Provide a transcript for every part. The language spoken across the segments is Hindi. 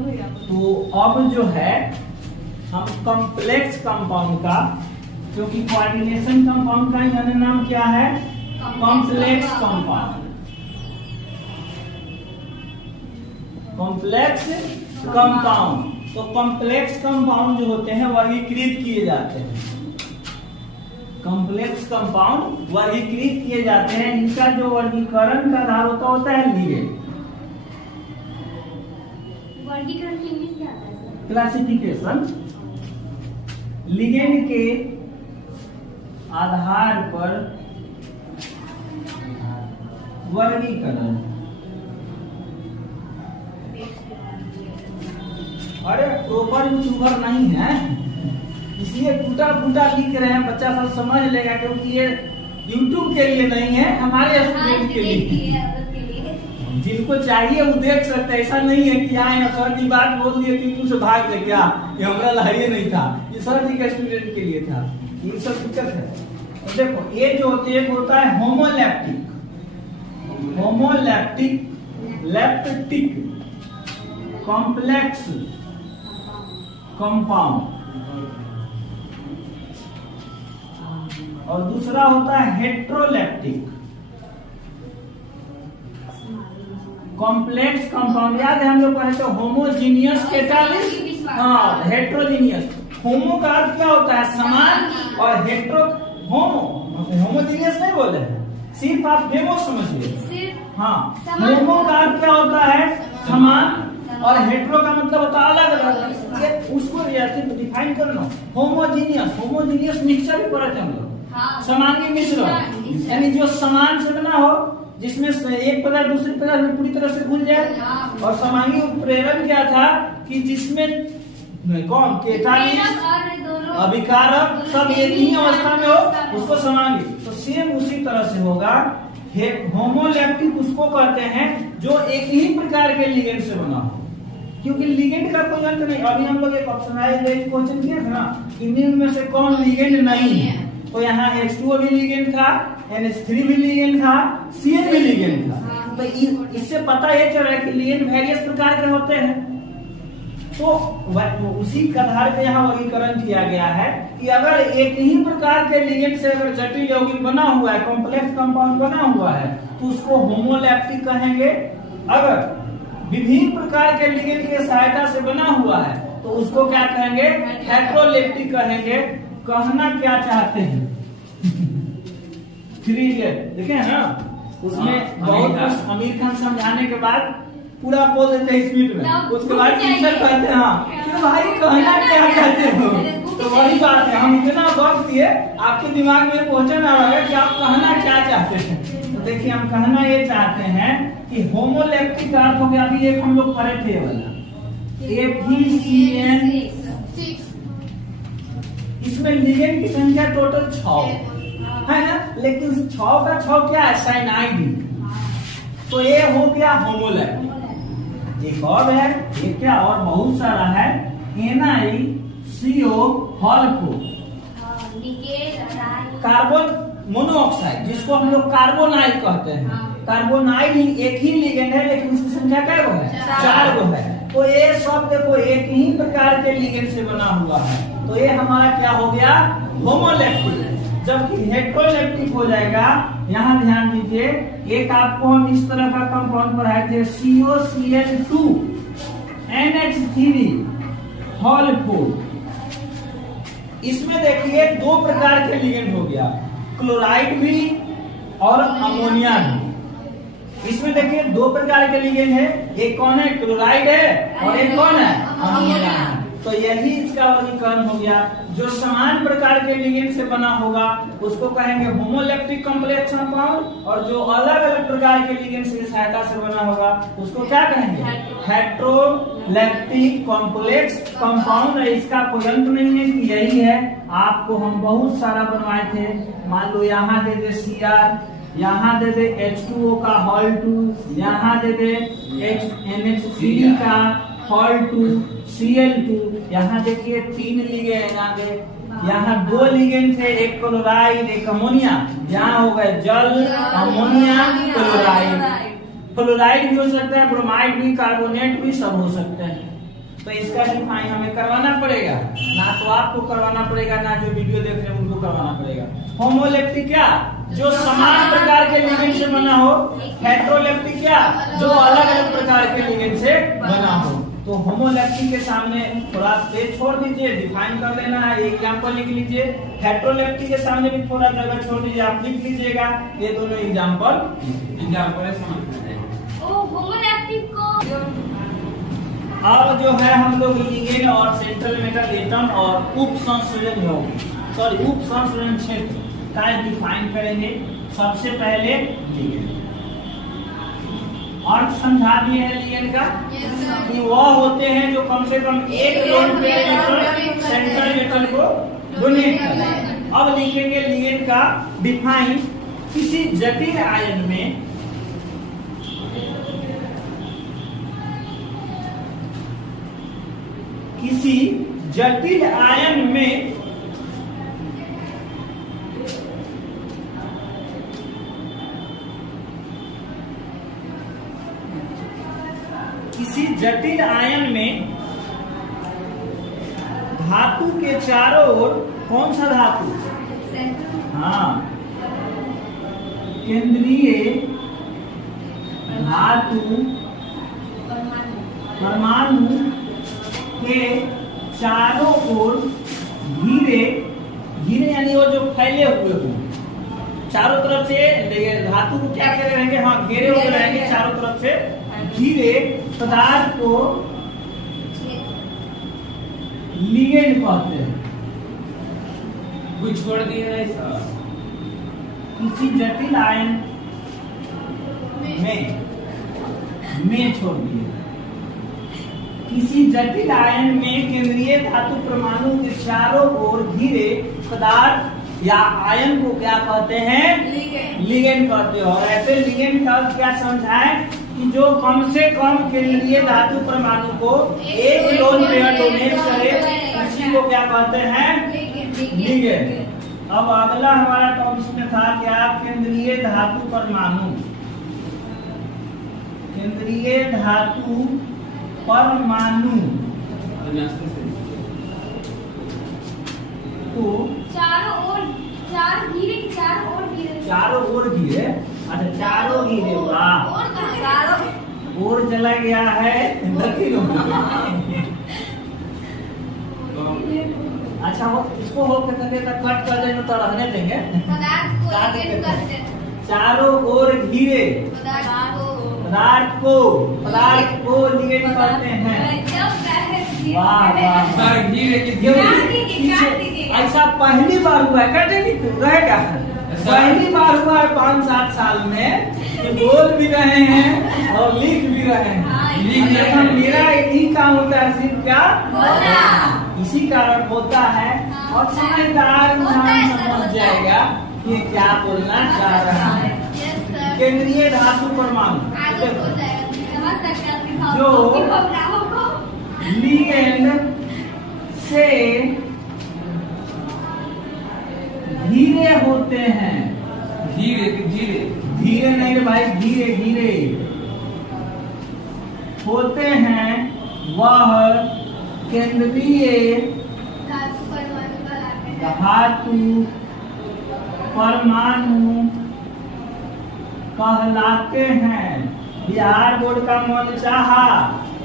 तो अब जो है हम कॉम्प्लेक्स कंपाउंड का, क्योंकि कोऑर्डिनेशन कंपाउंड का यानी नाम क्या है, कॉम्प्लेक्स कंपाउंड। कॉम्प्लेक्स कंपाउंड, तो कॉम्प्लेक्स कंपाउंड जो होते हैं वर्गीकृत किए जाते हैं। कॉम्प्लेक्स कंपाउंड वर्गीकृत किए जाते हैं, इनका जो वर्गीकरण का आधार होता है लिगेंड। वर्गीकरण के लिए क्या है? क्लासिफिकेशन। लिगेंड के आधार पर वर्गीकरण। अरे प्रॉपर यूट्यूबर नहीं है, इसलिए टूटा फूटा लिख रहे हैं, बच्चा सब समझ लेगा, क्योंकि ये यूट्यूब के लिए नहीं है, हमारे स्टूडेंट के लिए। जिनको चाहिए वो देख सकते हैं। ऐसा नहीं है कि आए सर जी बात बोल दिए कि तू से भाग गए क्या, ये हमारा लहाइए नहीं था, ये सर जी का स्टूडेंट के लिए था। ये सब दिक्कत है। तो देखो ये जो होती है, एक होता है homoleptic, homoleptic lactic complex compound, और दूसरा होता है हेट्रोलैप्टिक कॉम्प्लेक्स कंपाउंड। याद है हम लोग पढ़े थे होमोजीनियस कैटालिस्ट, हाँ हेट्रोजीनियस। होमो का अर्थ क्या होता है, समान, और हेट्रो होमोजीनियस नहीं बोले हैं, सिर्फ आप हेमो समझिए। हाँ, होमो का अर्थ क्या होता है, समान, और हेट्रो का मतलब होता है अलग अलग। ये उसको डिफाइन करना। होमोजीनियस, होमोजीनियस मिक्सचर भी पढ़े थे हम लोग, समांगी मिश्रण, यानी जो समान से बना हो, जिसमें एक पदार्थ दूसरे पदार्थ में पूरी तरह से घुल जाए। और समांगी उत्प्रेरक क्या था कि जिसमें कौन कैटालिस्ट अभिकारक सब एक ही अवस्था में हो, उसको समांगी। तो सेम उसी तरह से होगा। होमोलैप्टिक उसको कहते हैं जो एक ही प्रकार के लिगेंड से बना हो, क्योंकि लिगेंड का कोई अंत नहीं। अभी हम लोग एक ऑप्शनलाइज क्वेश्चन किए थे ना, निम्न में से कौन लिगेंड नहीं है, तो यहाँ H2O भी लिगेंड था, NH3 भी लिगेंड था, Cl भी लिगेंड था। तो इससे पता ये चल रहा है कि लिगेंड वेरियस प्रकार के होते हैं। तो उसी के आधार पे यहाँ वर्गीकरण किया गया है कि अगर एक ही प्रकार के लिगेंड से अगर जटिल यौगिक बना हुआ है, कॉम्प्लेक्स कंपाउंड बना हुआ है, तो उसको होमोलैप्टिक कहेंगे। अगर विभिन्न प्रकार के लिगेंड की सहायता से बना हुआ है, तो उसको क्या कहेंगे, हेट्रोलैप्टिक कहेंगे। कहना क्या चाहते हैं, देखे है ना, उसमें बहुत आमिर खान समझाने के बाद पूरा बोल देते हैं स्पीड में, उसके बाद टीचर कहते हैं हाँ तो भाई कहना क्या चाहते हो। तो वही बात है, हम इतना वक्त दिए आपके दिमाग में पहुंचा ना रहा कि आप कहना क्या चाहते हैं। तो देखिए हम कहना ये चाहते हैं कि होमोलैप्टिक का अर्थ हो गया, अभी एक हम लोग पढ़े थे वाला FeCN। इसमें लिगेंड की संख्या टोटल 6 है ना, लेकिन 6 का 6 क्या है, साइनाइड। तो ये हो गया होमोलैप्टिक। एक और है, ये क्या और बहुत सारा है, NiCO हॉल्को, कार्बन मोनोऑक्साइड, जिसको हम लोग कार्बोनाइड कहते हैं। कार्बोनाइड एक ही लिगेंड है, लेकिन उसकी संख्या क्या है, 4 गो है। तो ये सब देखो एक ही प्रकार के लिगेंड से बना हुआ है, तो ये हमारा क्या हो गया, होमोलैप्टिक। जबकि हेट्रोलैप्टिक हो जाएगा, यहाँ ध्यान दीजिए, एक आपको हम इस तरह का कंपाउंड पढ़ाए थे COCl2 NH3 हॉल्को। इसमें देखिए 2 प्रकार के लिगेंड हो गया, क्लोराइड भी और अमोनिया भी। इसमें देखिए 2 प्रकार के लिगेंड है, एक कौन है, क्लोराइड है, और एक कौन है, अमोनिया है। तो यही इसका वर्गीकरण हो गया। जो समान प्रकार के लिगेंड से बना होगा उसको कहेंगे होमोलैप्टिक कॉम्प्लेक्स कंपाउंड, और जो अलग अलग प्रकार के लिगेंड से सहायता से बना होगा उसको क्या कहेंगे, हेट्रोलैप्टिक कॉम्प्लेक्स कंपाउंड। इसका कोई अंत नहीं है कि यही है, आपको हम बहुत सारा बनवाए थे। मान लो यहाँ दे दे Cr, यहाँ दे दे H2O का हॉल 2, यहाँ दे दे NH3 का हॉल 2, Cl2, यहाँ देखिए 3 लिगेंड आगे, यहाँ 2 लिगेंड थे, एक क्लोराइड एक अमोनिया, यहाँ हो गए जल अमोनिया क्लोराइड। फ्लोराइड भी हो सकता है, ब्रोमाइड भी, कार्बोनेट भी, सब हो सकते हैं। तो इसका डिफाइन हमें करवाना पड़ेगा, ना तो आपको करवाना पड़ेगा ना जो वीडियो देख रहे हैं उनको करवाना पड़ेगा। होमोलेप्टिक क्या, जो समान प्रकार के लिगेंड से बना हो। हेटेरोलेप्टिक क्या, जो अलग अलग प्रकार के लिगेंड से बना हो। तो होमोलेप्टिक के सामने थोड़ा स्पेस छोड़ दीजिए, डिफाइन कर लेना है, एग्जांपल लिख लीजिए। हेटेरोलेप्टिक के सामने भी थोड़ा जगह छोड़ दीजिए, आप लिख लीजिएगा ये दोनों एग्जांपल होमोलैप्टिक को अब जो है हम लोग लिगेंड और सेंट्रल मेटल एटम और उप संयोजन उप संयोजन क्षेत्र का डिफाइन करेंगे। सबसे पहले लिगेंड और समझा दिए हैं लिगेंड का कि वह होते हैं जो कम से कम एक lone pair electron central metal को डोनेट करते हैं। अब लिखेंगे लिगेंड का डिफाइन, किसी जटिल आयन में किसी जटिल आयन में धातु के चारों ओर कौन सा धातु, हाँ, केंद्रीय धातु परमाणु के चारों ओर घिरे यानी वो जो फैले हुए हो चारों तरफ से धातु को क्या करे रहेंगे, हाँ, घेरे हुए रहेंगे चारों तरफ से, घिरे पदार्थ को लिगेंड कहते हैं। कुछ छोड़ दिए नहीं सर, किसी जटिल आयन में छोड़ दिए, किसी जटिल आयन में केंद्रीय धातु परमाणु के चारों ओर घिरे पदार्थ या आयन को क्या कहते हैं, लिगेंड कहते हैं। और ऐसे लिगेंड का क्या समझाएं कि जो कम से कम केंद्रीय धातु परमाणु को एक लोन पेयर डोनेट करे, उसी को क्या कहते हैं, लिगेंड। अब अगला हमारा टॉपिक में था क्या, केंद्रीय धातु परमाणु, केंद्रीय धातु परमाणु को चारों ओर घिरे, अच्छा चारों घिरे, वाह, और चला गया है दक्षिण में। अच्छा वो इसको हो करके कट कर देंगे तो रहने देंगे, चारों ओर घिरे पदार्थ को लिगेंड कहते हैं। वाह वाह, सर घी ऐसा पहली बार हुआ है, कटेगी रहेगा, पहली बार हुआ है 5-7 साल में कि बोल भी रहे हैं और लिख भी रहे हैं। मेरा यही काम होता है सिर्फ क्या बोलना, इसी कारण होता है और समझदार इंसान समझ जाएगा कि क्या बोलना चाह रहा है। केंद्रीय धातु परमाणु जो लिगेंड से धीरे होते हैं, धीरे नहीं रे भाई, धीरे होते हैं, वह केंद्रीय धातु परमाणु कहलाते हैं। बिहार बोर्ड का मन चाहा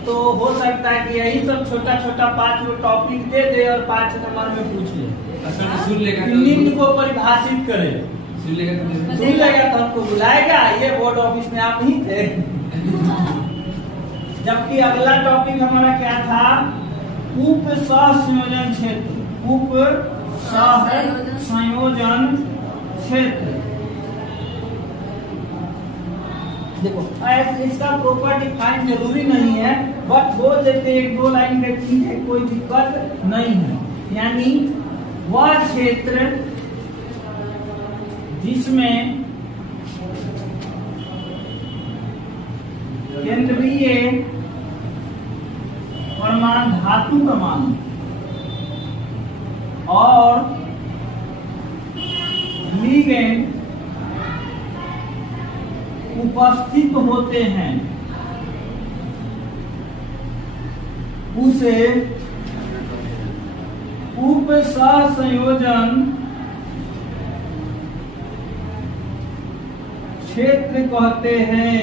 तो हो सकता है कि यही सब छोटा 5 टॉपिक दे दे और 5 नंबर में पूछ ले, सुन लेगा निम्न को परिभाषित करे, सुन लेगा तो हमको बुलाएगा, ये बोर्ड ऑफिस में आप नहीं थे। जबकि अगला टॉपिक हमारा क्या था, उप सहसंयोजन क्षेत्र, उप सहसंयोजन क्षेत्र। देखो इसका प्रॉपर डिफाइन जरूरी नहीं है, बट बोल देते 1-2 लाइन का चीज है, कोई दिक्कत नहीं है। यानी वह क्षेत्र जिसमें केंद्रीय परमाणु धातु परमाणु और लिगेंड उपस्थित होते हैं, उसे उप सहसंयोजन क्षेत्र कहते हैं।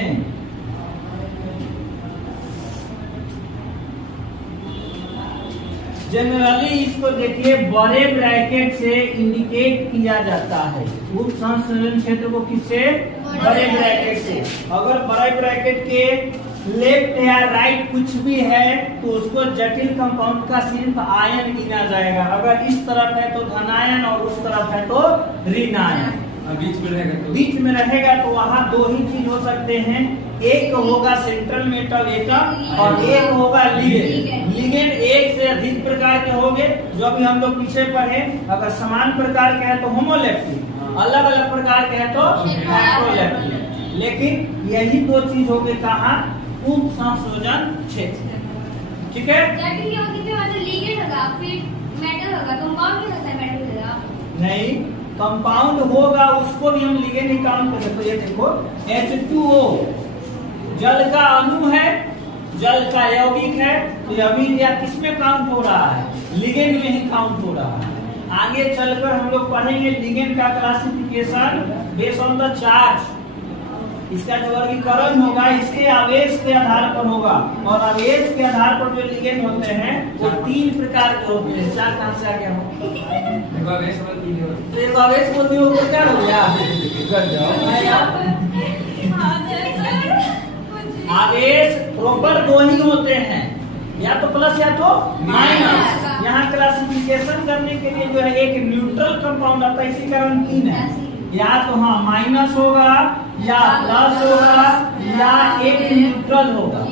जनरली इसको देखिए बड़े ब्रैकेट से इंडिकेट किया जाता है। उप संयोजन क्षेत्र को किससे? बड़े ब्रैकेट से। अगर बड़े ब्रैकेट के लेफ्ट या राइट कुछ भी है तो उसको जटिल कंपाउंड का सिर्फ आयन गिना जाएगा। अगर इस तरफ है तो धनायन और उस तरफ है तो ऋणायन। बीच में रहेगा तो वहाँ दो ही चीज हो सकते हैं, एक होगा सेंट्रल मेटल एटम और एक होगा लिगेंड। लिगेंड एक से अधिक प्रकार के होंगे, जो अभी हम लोग पीछे पढ़े। अगर समान प्रकार के है तो होमोलैक्टिक, अलग अलग प्रकार के है तो हेटेरोलैक्टिक। लेकिन यही दो चीज हो गए कहाँ? उप संयोजन क्षेत्र। ठीक है, नहीं कंपाउंड होगा उसको भी हम लिगेंड ही काउंट करें। तो ये देखो H2O जल का अणु है, जल का यौगिक है, तो यौगिक या किसमें काउंट हो रहा है? लिगेंड में ही काउंट हो रहा है। आगे चलकर हम लोग पढ़ेंगे लिगेंड का classification based on the charge. इसका जो वर्गीकरण होगा इसके आवेश के आधार पर होगा, और आवेश के आधार पर जो लिगेंड होते हैं वो तीन प्रकार के होते हैं। चार कहां से आ गया हो? एक आवेश बोलती हो तो क्या हो गया? आवेश प्रॉपर दो ही होते हैं, या तो प्लस या तो माइनस। यहाँ क्लासिफिकेशन करने के लिए जो है एक न्यूट्रल कंपाउंड आता है, इसी कारण तीन है। या तो हाँ माइनस होगा, या प्लस होगा, या एक न्यूट्रल होगा।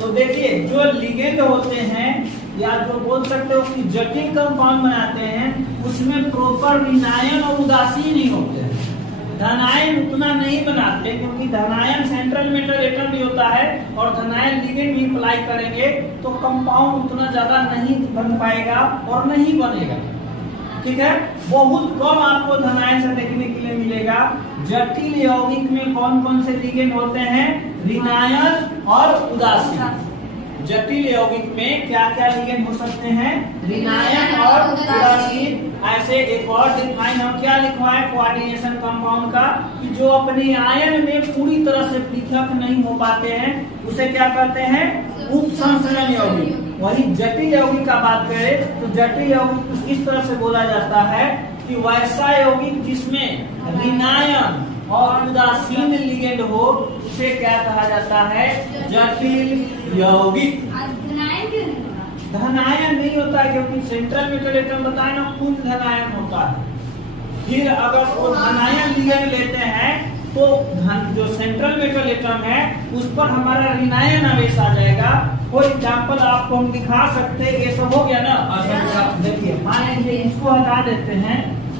तो देखिए जो लिगेंड होते हैं या जो बोल सकते हो कि जटिल कंपाउंड बनाते हैं, उसमें प्रॉपर ऋणायन और उदासीन ही होते हैं। धनायन उतना नहीं बनाते, क्योंकि धनायन सेंट्रल मेटल एटम भी होता है और धनायन लिगेंड भी अप्लाई करेंगे तो कंपाउंड उतना ज्यादा नहीं बन पाएगा और नहीं बनेगा। ठीक है, बहुत कम आपको धनायन से देखने के लिए मिलेगा। जटिल यौगिक में कौन कौन से लिगेंड होते हैं? ऋणायन और उदासीन। जटिल यौगिक में क्या क्या लिगेंड हो सकते हैं? ऋणायन और उदासीन। ऐसे एक और डिफाइन हम क्या लिखवाए कोऑर्डिनेशन कंपाउंड का, कि जो अपने आयन में पूरी तरह से पृथक नहीं हो पाते हैं उसे क्या कहते हैं? उप संयोजन यौगिक। वही जटिल यौगिक का बात करें तो जटिल यौगिक इस तरह से बोला जाता है कि वैसा यौगिक जिसमें ऋणायन और उदासीन लिगेंड हो उसे क्या कहा जाता है? जटिल यौगिक। धनायन नहीं होता है, क्योंकि सेंट्रल मेटल एटम बताए ना कुल धनायन होता है। फिर अगर वो धनायन लिगेंड लेते हैं तो जो सेंट्रल मेटल एटम है उस पर हमारा ऋणायन आवेश आ जाएगा। फॉर एग्जाम्पल आपको हम दिखा सकते हैं, ये सब हो गया ना। देखिए मान लीजिए इसको हटा देते हैं।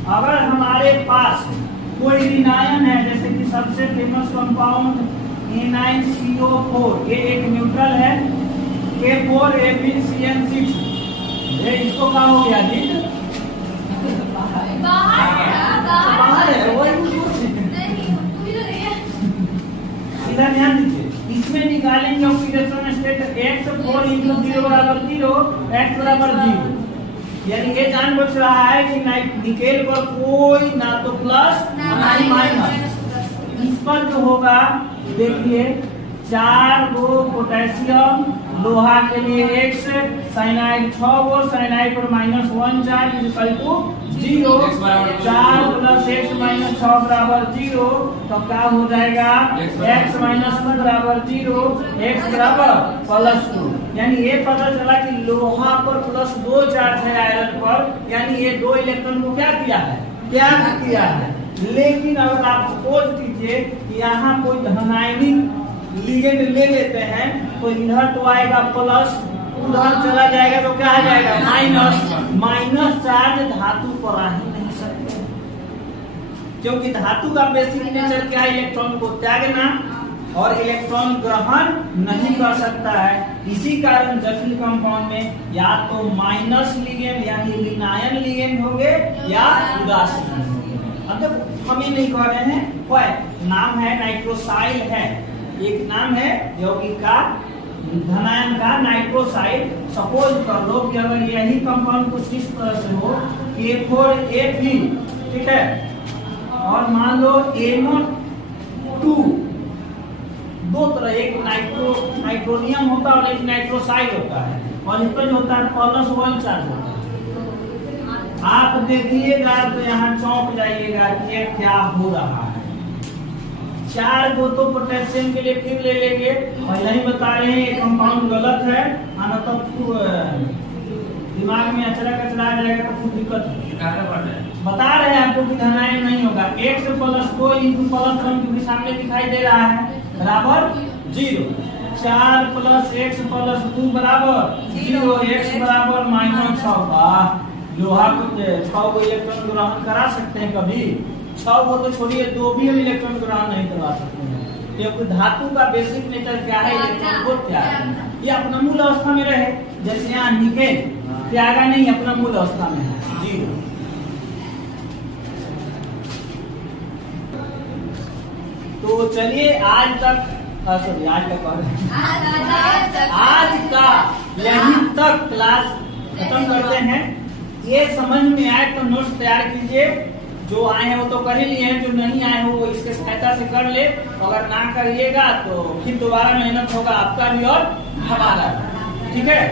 अगर हमारे पास कोई ऋणायन है, जैसे कि सबसे फेमस कंपाउंड A9CO4, ये एक न्यूट्रल है, K4AbCN6, ये इसको क्या हो गया जी? बाहर है वो। इधर ध्यान दीजिए, इसमें निकालेंगे ऑक्सीडेशन स्टेट X4 × 0 बराबर 0, X बराबर 0। यानी ये जान बच रहा है कि निकेल पर कोई ना तो प्लस ना ही माइनस। इस पर जो होगा देखिए 4 गो पोटेशियम, लोहा के लिए X, साइनाइड 6 गो, साइनाइड पर -1 चार्ज इक्वल टू 0। 4 + X - 6 बराबर 0, तो क्या हो जाएगा? X - 2 बराबर 0, X बराबर +2। यानी ये पता चला कि लोहा पर +2 चार्ज है आयरन पर, यानी ये 2 इलेक्ट्रॉन को क्या किया है? त्याग किया है। लेकिन अगर आप सपोज कीजिए कि यहाँ कोई धनायनिक लिगेंड ले लेते हैं तो इधर तो आएगा प्लस, उधर चला जाएगा तो क्या आ जाएगा? माइनस। माइनस चार्ज धातु पर आ ही नहीं सकते, क्योंकि धातु का बेसिक नेचर क्या है? इलेक्ट्रॉन को त्यागना और इलेक्ट्रॉन ग्रहण नहीं कर सकता है। इसी कारण जटिल कंपाउंड में या तो माइनस लिगेंड यानी ऋणायन लिगेंड होंगे या उदासीन होंगे। अब देखो हम ये नहीं कह रहे हैं, नाम है नाइट्रोसाइल है, एक नाम है यौगिक का धनायन का नाइट्रोसाइड। सपोज कर लो कि अगर यही कंपाउंड कुछ इस तरह से हो K4AP, ठीक है, और मान लो NO2, दो तरह, एक नाइट्रोनियम होता है और एक नाइट्रोसाइड होता है, और इस पर जो होता है +1 चार्ज होता है। आप देखिएगा तो यहाँ चौंक जाइएगा कि ये क्या हो रहा है। 4 को तो पोटेशियम के लिए फिर ले लेंगे, और यही बता रहे हैं ये कंपाउंड गलत है, आना तो दिमाग में अचरा कचरा आ जाएगा तो कुछ दिक्कत है। बता रहे हैं आपको कि धनायन नहीं होगा। x + 2 × +1 क्योंकि सामने दिखाई दे रहा है बराबर 0। 4 + x + 2 बराबर 0, x बराबर -6। लोहा को 6 को इलेक्ट्रॉन ग्रहण करा सकते हैं कभी? 6 को तो छोड़िए, 2 भी हम इलेक्ट्रॉन ग्रहण नहीं करवा सकते हैं, क्योंकि धातु का बेसिक नेचर क्या है, इलेक्ट्रॉन को त्याग करना। ये अपना मूल अवस्था में रहे, जैसे यहाँ निकेल त्यागा नहीं, अपना मूल अवस्था में है 0। तो चलिए आज तक आज का यहीं तक क्लास खत्म करते हैं। ये समझ में आए तो नोट्स तैयार कीजिए, जो आए हैं वो तो कर ही लिए हैं, जो नहीं आए हो वो इसके सहायता से कर ले। अगर ना करिएगा तो फिर दोबारा मेहनत होगा आपका भी और हमारा, ठीक है।